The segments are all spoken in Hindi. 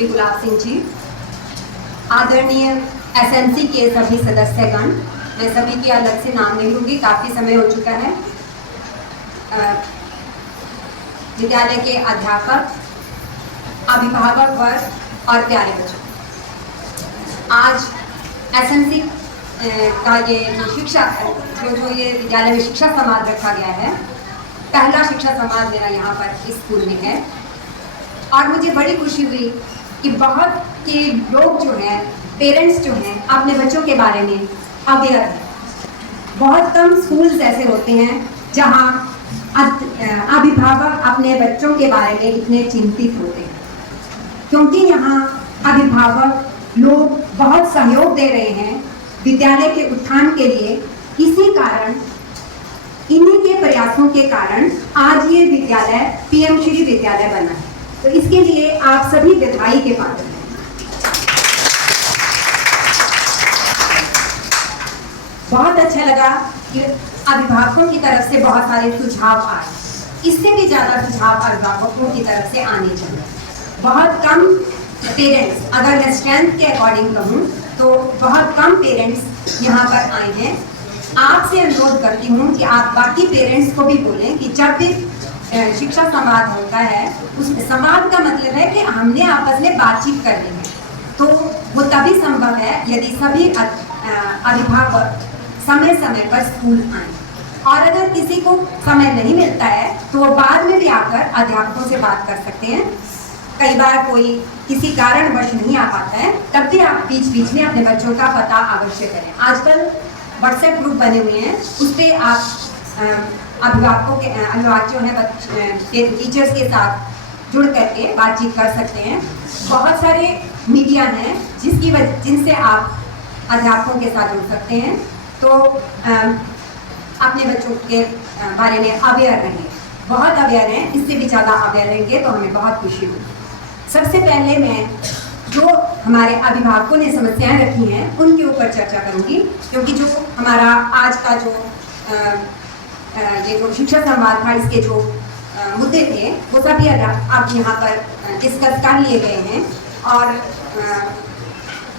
श्री गुलाब सिंह जी, आदरणीय एसएमसी के सभी सदस्यगण, मैं सभी की अलग से नाम नहीं लूँगी, काफ़ी समय हो चुका है। विद्यालय के अध्यापक, अभिभावक वर्ग और प्यारे बच्चों, आज एसएमसी का ये जो शिक्षा जो ये विद्यालय में शिक्षा संवाद रखा गया है, पहला शिक्षा संवाद मेरा यहाँ पर इस स्कूल में है। और मुझे बड़ी खुशी हुई कि बहुत के लोग जो हैं, पेरेंट्स जो हैं, अपने बच्चों के बारे में अवेयर हैं। बहुत कम स्कूल्स ऐसे होते हैं जहाँ अभिभावक अपने बच्चों के बारे में इतने चिंतित होते हैं, क्योंकि यहाँ अभिभावक लोग बहुत सहयोग दे रहे हैं विद्यालय के उत्थान के लिए। इसी कारण, इन्हीं के प्रयासों के कारण आज ये विद्यालय पीएम श्री विद्यालय बना है। तो इसके लिए आप सभी बधाई के पात्र हैं। बहुत अच्छा लगा कि अभिभावकों की तरफ से बहुत सारे सुझाव आए। इससे भी ज़्यादा सुझाव अभिभावकों की तरफ से आने चाहिए। बहुत कम पेरेंट्स, अगर मैं स्ट्रेंथ के अकॉर्डिंग कहूँ तो बहुत कम पेरेंट्स यहाँ पर आए हैं। आपसे अनुरोध करती हूँ कि आप बाकी पेरेंट्स को भी बोलें कि जब भी शिक्षा संवाद होता है, उस संवाद का मतलब है कि हमने आपस में बातचीत करनी है। तो वो तभी संभव है यदि सभी अभिभावक समय समय पर स्कूल आए। और अगर किसी को समय नहीं मिलता है तो वो बाद में भी आकर अध्यापकों से बात कर सकते हैं। कई बार कोई किसी कारणवश नहीं आ पाता है, तब भी आप बीच बीच में अपने बच्चों का पता अवश्य करें। आजकल व्हाट्सएप ग्रुप बने हुए हैं, उस पर आप अभिभावकों के अभिभावक जो है टीचर्स के साथ जुड़ करके बातचीत कर सकते हैं। बहुत सारे मीडिया हैं जिनसे आप अध्यापकों के साथ जुड़ सकते हैं। तो अपने बच्चों के बारे में अवेयर रहें, बहुत अवेयर हैं। इससे भी ज़्यादा अवेयर रहेंगे तो हमें बहुत खुशी होगी। सबसे पहले मैं जो हमारे अभिभावकों ने समस्याएं रखी हैं उनके ऊपर चर्चा करूंगी, क्योंकि जो हमारा आज का जो ये जो शिक्षा संवाद था, इसके जो मुद्दे थे वो सभी अब यहाँ पर डिस्कस कर लिए गए हैं और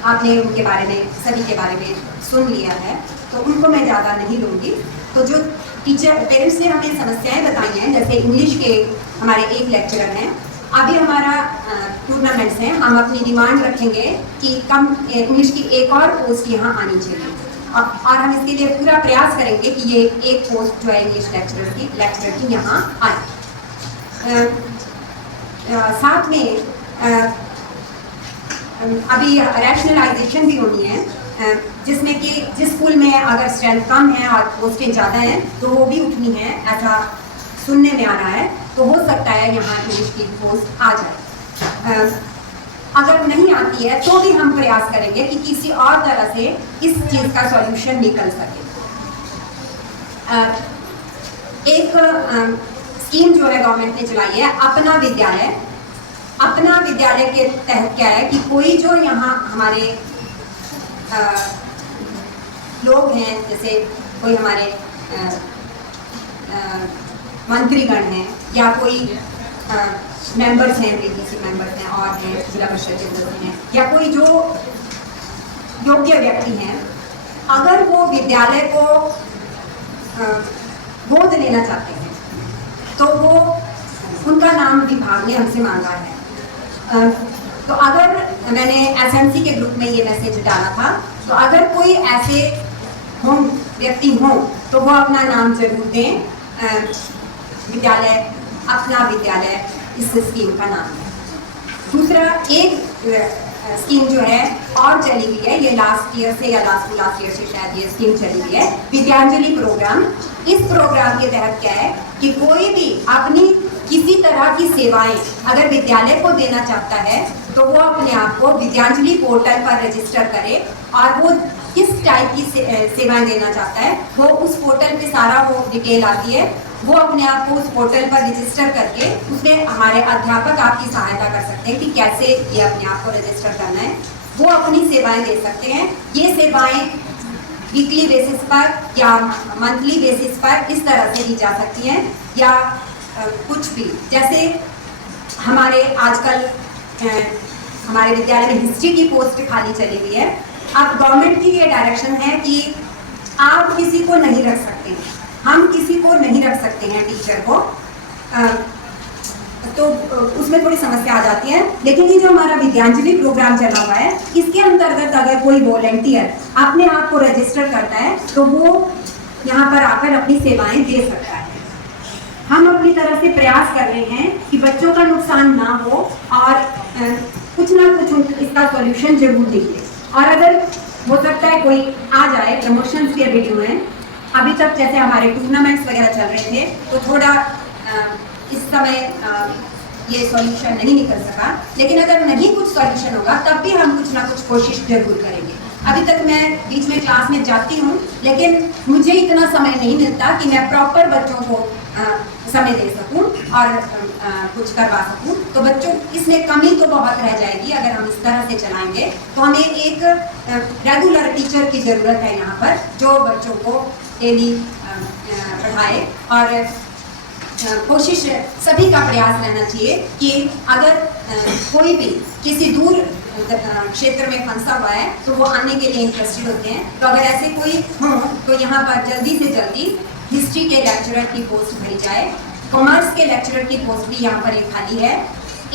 आपने उनके बारे में, सभी के बारे में सुन लिया है, तो उनको मैं ज़्यादा नहीं लूँगी। तो जो पेरेंट्स ने हमें समस्याएं बताई हैं, जैसे इंग्लिश के हमारे एक लेक्चरर हैं, अभी हमारा टूर्नामेंट्स हैं, हम अपनी डिमांड रखेंगे कि कम इंग्लिश की एक और पोस्ट यहाँ आनी चाहिए और हम इसके लिए पूरा प्रयास करेंगे कि ये एक पोस्ट जो है इंग्लिश लेक्चरर की यहाँ आए। साथ में अभी रैशनलाइजेशन भी होनी है, जिसमें कि जिस स्कूल में अगर स्ट्रेंथ कम है और पोस्टें ज़्यादा हैं तो वो भी उठनी है, ऐसा सुनने में आ रहा है। तो हो सकता है यहाँ इंग्लिश की पोस्ट आ जाए। अगर नहीं आती है तो भी हम प्रयास करेंगे कि किसी और तरह से इस चीज़ का सॉल्यूशन निकल सके। एक स्कीम जो है गवर्नमेंट ने चलाई है, अपना विद्यालय। अपना विद्यालय के तहत क्या है कि कोई जो यहाँ हमारे लोग हैं, जैसे कोई हमारे मंत्रीगण हैं या कोई मेंबर्स हैं, बीडीसी मेंबर्स हैं और हैं जिला परिषद के सदस्य हैं, या कोई जो योग्य व्यक्ति हैं, अगर वो विद्यालय को गोद लेना चाहते हैं तो वो उनका नाम विभाग ने हमसे मांगा है। तो अगर मैंने एसएमसी के ग्रुप में ये मैसेज डाला था, तो अगर कोई ऐसे व्यक्ति हों तो वो अपना नाम जरूर दें। विद्यालय, अपना विद्यालय इस स्कीम का नाम है। दूसरा, एक स्कीम जो है और चली हुई है, ये लास्ट ईयर से या लास्ट ईयर से शायद ये स्कीम चली हुई है, विद्यांजलि प्रोग्राम। इस प्रोग्राम के तहत क्या है कि कोई भी अपनी किसी तरह की सेवाएं अगर विद्यालय को देना चाहता है तो वो अपने आप को विद्यांजलि पोर्टल पर रजिस्टर करे और वो किस टाइप की सेवाएं देना चाहता है वो उस पोर्टल पे सारा वो डिटेल आती है। वो अपने आप को उस पोर्टल पर रजिस्टर करके उसमें हमारे अध्यापक आपकी सहायता कर सकते हैं कि कैसे ये अपने आप को रजिस्टर करना है। वो अपनी सेवाएं दे सकते हैं। ये सेवाएं वीकली बेसिस पर या मंथली बेसिस पर इस तरह से दी जा सकती हैं, या कुछ भी, जैसे हमारे आजकल हमारे विद्यालय में हिस्ट्री की पोस्ट खाली चली हुई है। अब गवर्नमेंट की ये डायरेक्शन है कि आप किसी को नहीं रख सकते, हम किसी को नहीं रख सकते हैं टीचर को, तो उसमें थोड़ी समस्या आ जाती है। लेकिन ये जो हमारा विद्यांजलि प्रोग्राम चला हुआ है, इसके अंतर्गत अगर कोई वॉलंटियर अपने आप को रजिस्टर करता है तो वो यहाँ पर आकर अपनी सेवाएं दे सकता है। हम अपनी तरफ से प्रयास कर रहे हैं कि बच्चों का नुकसान ना हो और कुछ ना कुछ इसका सॉल्यूशन जरूर निकले। और अगर हो सकता है कोई आ जाए, प्रमोशंस भी अभी हुए हैं, अभी तक जैसे हमारे टूर्नामेंट्स वगैरह चल रहे थे तो थोड़ा इस समय ये सॉल्यूशन नहीं निकल सका, लेकिन अगर नहीं कुछ सॉल्यूशन होगा तब भी हम कुछ ना कुछ कोशिश जरूर करेंगे। अभी तक मैं बीच में क्लास में जाती हूँ, लेकिन मुझे इतना समय नहीं मिलता कि मैं प्रॉपर बच्चों को समय दे सकूं और कुछ करवा सकूं। तो बच्चों इसमें कमी तो बहुत रह जाएगी। अगर हम इस तरह से चलाएंगे तो हमें एक रेगुलर टीचर की ज़रूरत है यहाँ पर, जो बच्चों को डेली पढ़ाए। और कोशिश सभी का प्रयास रहना चाहिए कि अगर कोई भी किसी दूर क्षेत्र में फंसा हुआ है तो वो आने के लिए इंटरेस्टेड होते हैं, तो अगर ऐसे कोई हो तो यहाँ पर जल्दी से जल्दी हिस्ट्री के लेक्चरर की पोस्ट भरी जाए। कॉमर्स के लेक्चरर की पोस्ट भी यहाँ पर एक खाली है।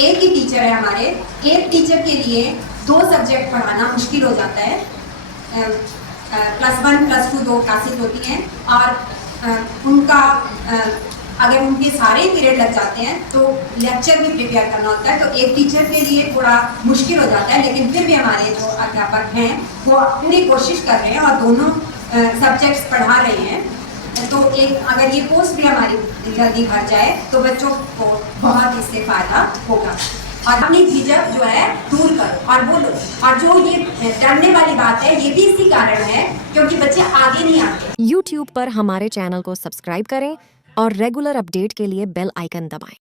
एक ही टीचर है हमारे, एक टीचर के लिए 2 सब्जेक्ट पढ़ाना मुश्किल हो जाता है। +1 +2 2 क्लासेस होती हैं और उनका अगर उनके सारे पीरियड लग जाते हैं तो लेक्चर भी प्रिपेयर करना होता है, तो एक टीचर के लिए थोड़ा मुश्किल हो जाता है। लेकिन फिर भी हमारे जो अध्यापक हैं वो पूरी कोशिश कर रहे हैं और दोनों सब्जेक्ट्स पढ़ा रहे हैं। तो एक अगर ये पोस्ट भी हमारी जल्दी भर जाए तो बच्चों को बहुत इससे फायदा होगा। और अपनी झिझक जो है दूर करो और बोलो। और जो ये डरने वाली बात है ये भी इसी कारण है क्योंकि बच्चे आगे नहीं आते। YouTube पर हमारे चैनल को सब्सक्राइब करें और रेगुलर अपडेट के लिए बेल आइकन दबाएं।